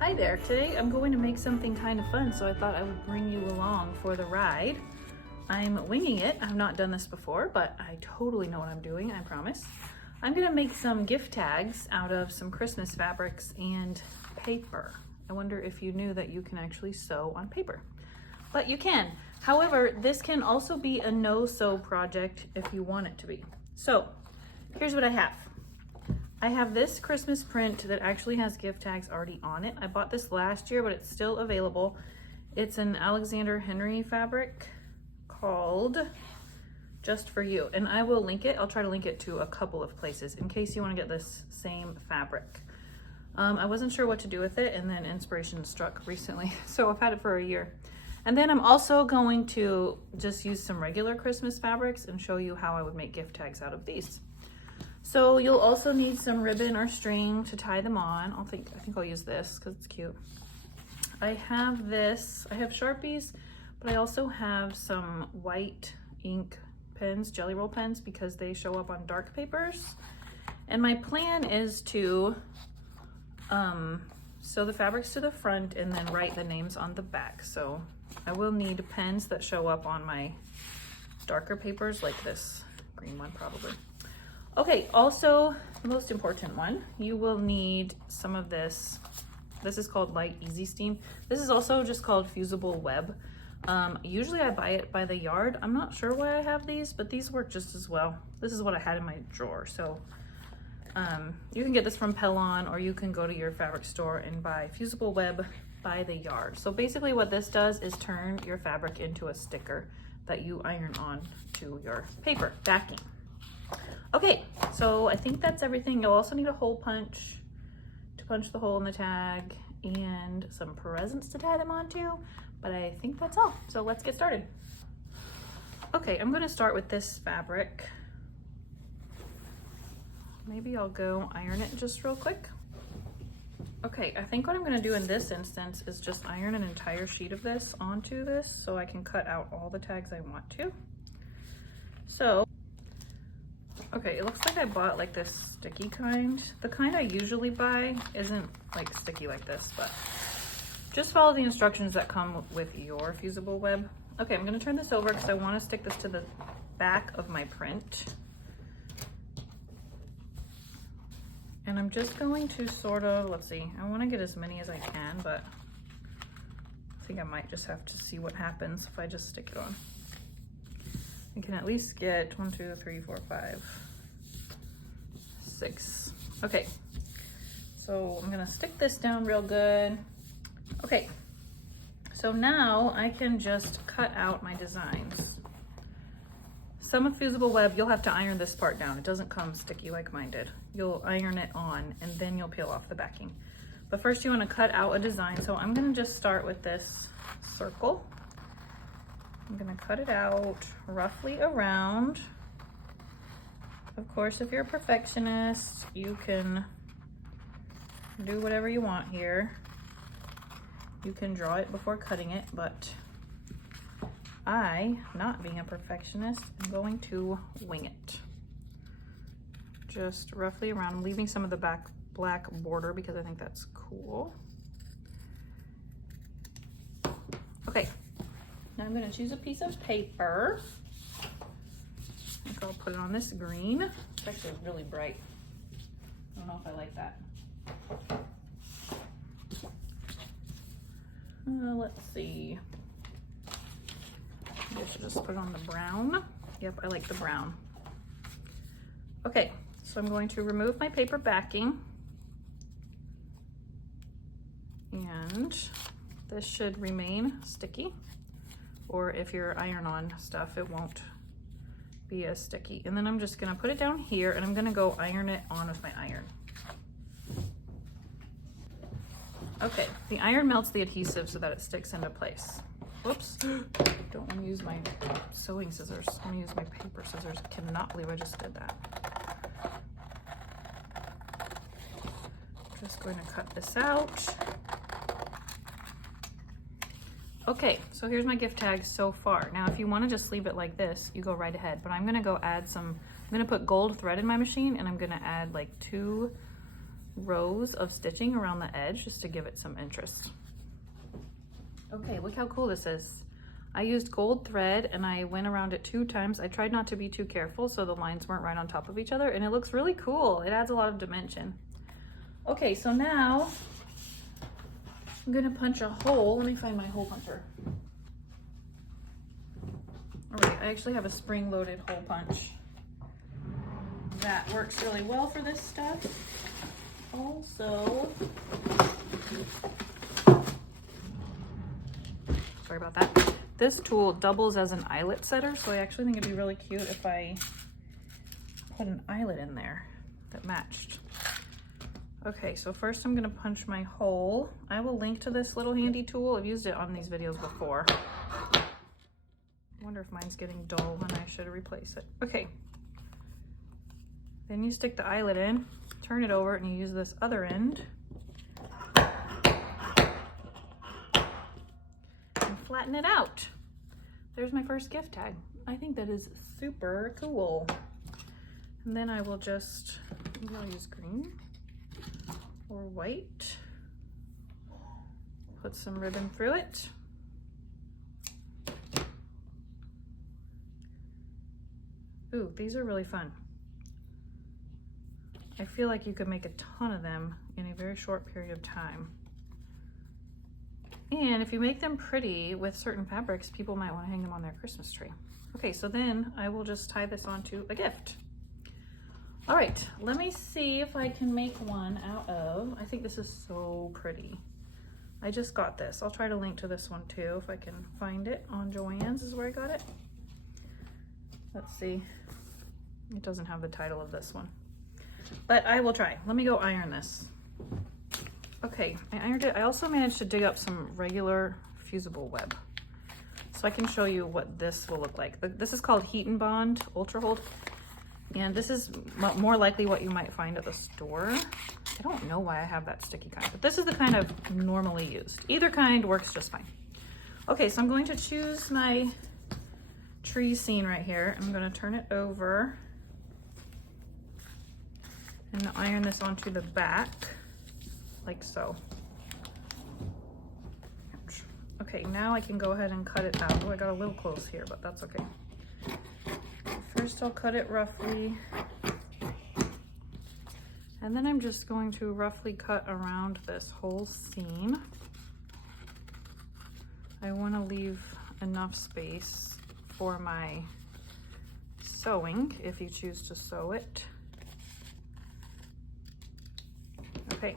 Hi there, today I'm going to make something kind of fun, so I thought I would bring you along for the ride. I'm winging it. I've not done this before, but I totally know what I'm doing, I promise. I'm gonna make some gift tags out of some Christmas fabrics and paper. I wonder if you knew that you can actually sew on paper, but you can. However, this can also be a no-sew project if you want it to be. So here's what I have. I have this Christmas print that actually has gift tags already on it. I bought this last year, but it's still available. It's an Alexander Henry fabric called Just For You. And I will link it. I'll try to link it to a couple of places in case you want to get this same fabric. I wasn't sure what to do with it, and then inspiration struck recently. So I've had it for a year. And then I'm also going to just use some regular Christmas fabrics and show you how I would make gift tags out of these. So you'll also need some ribbon or string to tie them on. I think I'll use this because it's cute. I have this, I have Sharpies, but I also have some white ink pens, Jelly Roll pens, because they show up on dark papers. And my plan is to sew the fabrics to the front and then write the names on the back. So I will need pens that show up on my darker papers, like this green one probably. Okay, also the most important one, you will need some of this. This is called Light Easy Steam. This is also just called fusible web. Usually I buy it by the yard. I'm not sure why I have these, but these work just as well. This is what I had in my drawer. So you can get this from Pellon, or you can go to your fabric store and buy fusible web by the yard. So basically what this does is turn your fabric into a sticker that you iron on to your paper backing. Okay, so I think that's everything. You'll also need a hole punch to punch the hole in the tag and some presents to tie them onto, but I think that's all. So let's get started. Okay, I'm gonna start with this fabric. Maybe I'll go iron it just real quick. Okay, I think what I'm gonna do in this instance is just iron an entire sheet of this onto this so I can cut out all the tags I want to. So, okay, it looks like I bought like this sticky kind. The kind I usually buy isn't like sticky like this, but just follow the instructions that come with your fusible web. Okay, I'm gonna turn this over because I wanna stick this to the back of my print. And I'm just going to sort of, let's see, I wanna get as many as I can, but I think I might just have to see what happens if I just stick it on. I can at least get 1, 2, 3, 4, 5, 6. Okay, so I'm gonna stick this down real good. Okay, so now I can just cut out my designs. Some of fusible web, you'll have to iron this part down. It doesn't come sticky like mine did. You'll iron it on and then you'll peel off the backing. But first you wanna cut out a design. So I'm gonna just start with this circle. I'm gonna cut it out roughly around. Of course, if you're a perfectionist, you can do whatever you want here. You can draw it before cutting it, but I, not being a perfectionist, am going to wing it. Just roughly around. I'm leaving some of the black border because I think that's cool. Okay. Now I'm gonna choose a piece of paper. I think I'll put it on this green. It's actually really bright. I don't know if I like that. Let's see. Maybe I should just put it on the brown. Yep, I like the brown. Okay, so I'm going to remove my paper backing. And this should remain sticky. Or if you're iron-on stuff, it won't be as sticky. And then I'm just gonna put it down here and I'm gonna go iron it on with my iron. Okay, the iron melts the adhesive so that it sticks into place. Whoops, don't wanna use my sewing scissors. I wanna use my paper scissors. I cannot believe I just did that. Just going to cut this out. Okay, so here's my gift tag so far. Now, if you want to just leave it like this, you go right ahead, but I'm gonna go add some, I'm gonna put gold thread in my machine and I'm gonna add like 2 rows of stitching around the edge just to give it some interest. Okay, look how cool this is. I used gold thread and I went around it 2 times. I tried not to be too careful so the lines weren't right on top of each other, and it looks really cool. It adds a lot of dimension. Okay, so now I'm gonna punch a hole. Let me find my hole puncher. All right, I actually have a spring-loaded hole punch that works really well for this stuff. Also, sorry about that. This tool doubles as an eyelet setter, so I actually think it'd be really cute if I put an eyelet in there that matched. Okay, so first I'm gonna punch my hole. I will link to this little handy tool. I've used it on these videos before. I wonder if mine's getting dull and I should replace it. Okay. Then you stick the eyelet in, turn it over, and you use this other end and flatten it out. There's my first gift tag. I think that is super cool. And then I will just, maybe I'll use green or white. Put some ribbon through it. Ooh, these are really fun. I feel like you could make a ton of them in a very short period of time. And if you make them pretty with certain fabrics, people might want to hang them on their Christmas tree. Okay, so then I will just tie this onto a gift. All right, let me see if I can make one out of, I think this is so pretty. I just got this. I'll try to link to this one too if I can find it on Joann's is where I got it. Let's see. It doesn't have the title of this one, but I will try. Let me go iron this. Okay, I ironed it. I also managed to dig up some regular fusible web, so I can show you what this will look like. This is called Heat and Bond Ultra Hold, and this is more likely what you might find at the store. I don't know why I have that sticky kind, but this is the kind of normally used. Either kind works just fine. Okay, so I'm going to choose my tree scene right here. I'm going to turn it over and iron this onto the back like so. Ouch. Okay, now I can go ahead and cut it out. Oh, I got a little close here, but that's okay. First I'll cut it roughly, and then I'm just going to roughly cut around this whole seam. I want to leave enough space for my sewing if you choose to sew it. Okay,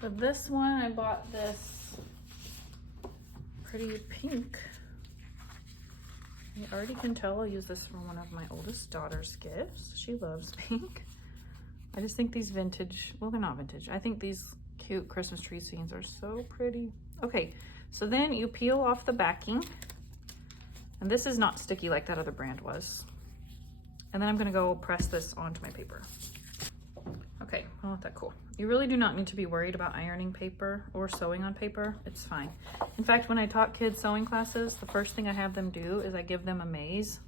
for this one I bought this pretty pink. You already can tell I'll use this for one of my oldest daughter's gifts. She loves pink. I just think these vintage, well, they're not vintage. I think these cute Christmas tree scenes are so pretty. Okay, so then you peel off the backing, and this is not sticky like that other brand was. And then I'm gonna go press this onto my paper. Okay, well, not that cool. You really do not need to be worried about ironing paper or sewing on paper. It's fine. In fact, when I taught kids sewing classes, the first thing I have them do is I give them a maze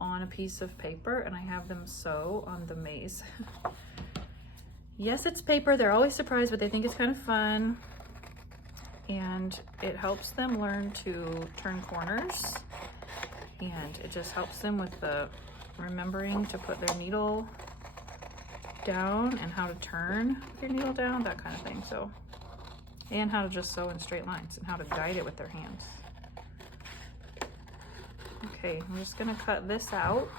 on a piece of paper and I have them sew on the maze. Yes, it's paper. They're always surprised, but they think it's kind of fun. And it helps them learn to turn corners. And it just helps them with the remembering to put their needle down and how to turn your needle down, that kind of thing. So, and how to just sew in straight lines and how to guide it with their hands. Okay, I'm just gonna cut this out.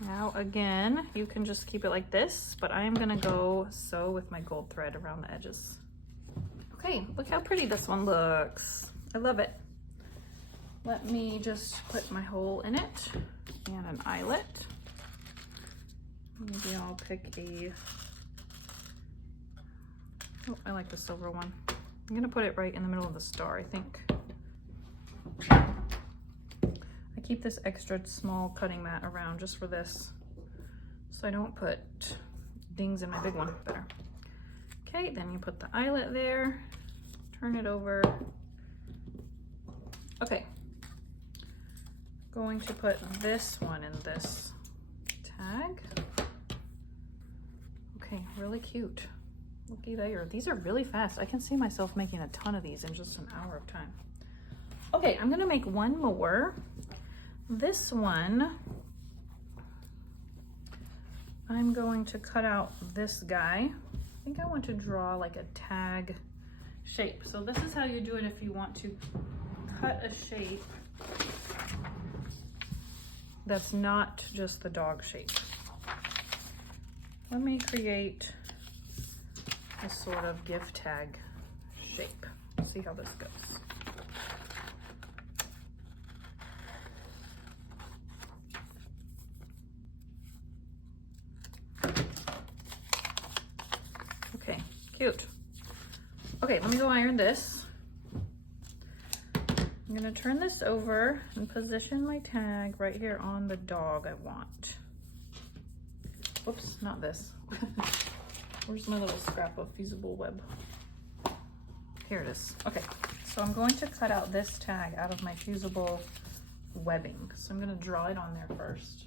Now again, you can just keep it like this, but I'm gonna go sew with my gold thread around the edges. Okay, look how pretty this one looks. I love it. Let me just put my hole in it and an eyelet. Maybe I'll pick a, oh, I like the silver one. I'm gonna put it right in the middle of the star, I think. I keep this extra small cutting mat around just for this, so I don't put dings in my big one. Better. Okay, then you put the eyelet there, turn it over. Okay, going to put this one in this tag. Okay, really cute. Looky there. These are really fast. I can see myself making a ton of these in just an hour of time. Okay, I'm gonna make one more. This one, I'm going to cut out this guy. I think I want to draw like a tag shape. So this is how you do it if you want to cut a shape that's not just the dog shape. Let me create a sort of gift tag shape. See how this goes. Okay, cute. Okay, let me go iron this. I'm gonna turn this over and position my tag right here on the dog I want. Whoops, not this. Where's my little scrap of fusible web? Here it is. Okay, so I'm going to cut out this tag out of my fusible webbing. So I'm gonna draw it on there first.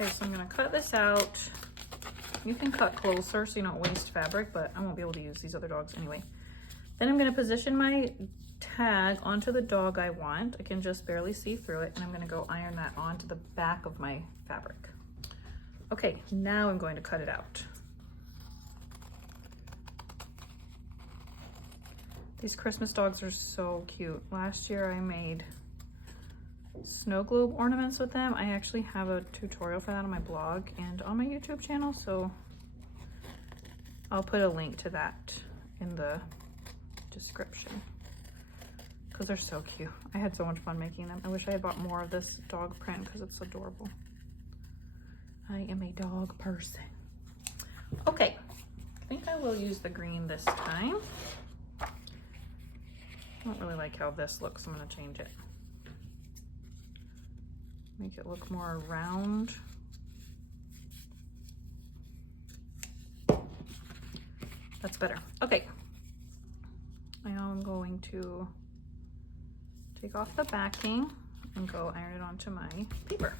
Okay, so I'm gonna cut this out. You can cut closer so you don't waste fabric, but I won't be able to use these other dogs anyway. Then I'm gonna position my tag onto the dog I want. I can just barely see through it, and I'm gonna go iron that onto the back of my fabric. Okay, now I'm going to cut it out. These Christmas dogs are so cute. Last year I made snow globe ornaments with them. I actually have a tutorial for that on my blog and on my YouTube channel, so I'll put a link to that in the description because they're so cute. I had so much fun making them. I wish I had bought more of this dog print because it's adorable. I am a dog person. Okay, I think I will use the green this time. I don't really like how this looks. I'm gonna change it. Make it look more round. That's better. Okay. Now I'm going to take off the backing and go iron it onto my paper.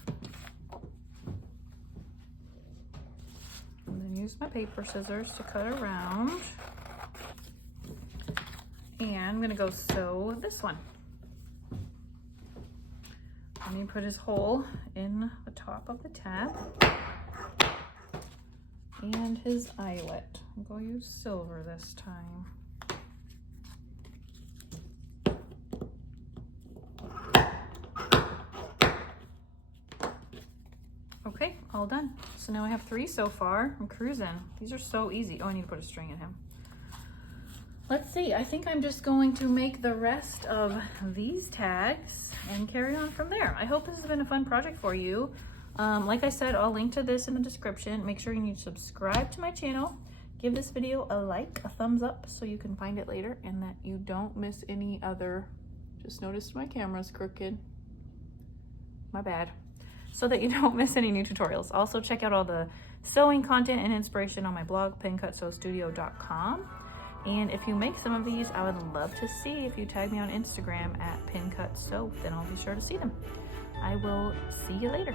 And then use my paper scissors to cut around. And I'm gonna go sew this one. Let me put his hole in the top of the tab and his eyelet. I'm going to use silver this time. Okay, all done. So now I have 3 so far. I'm cruising. These are so easy. Oh, I need to put a string in him. Let's see, I think I'm just going to make the rest of these tags and carry on from there. I hope this has been a fun project for you. Like I said, I'll link to this in the description. Make sure you subscribe to my channel. Give this video a like, a thumbs up so you can find it later and that you don't miss any other, just noticed my camera's crooked. My bad. So that you don't miss any new tutorials. Also check out all the sewing content and inspiration on my blog, pincutsewstudio.com. And if you make some of these, I would love to see if you tag me on Instagram at pincutsew, then I'll be sure to see them. I will see you later.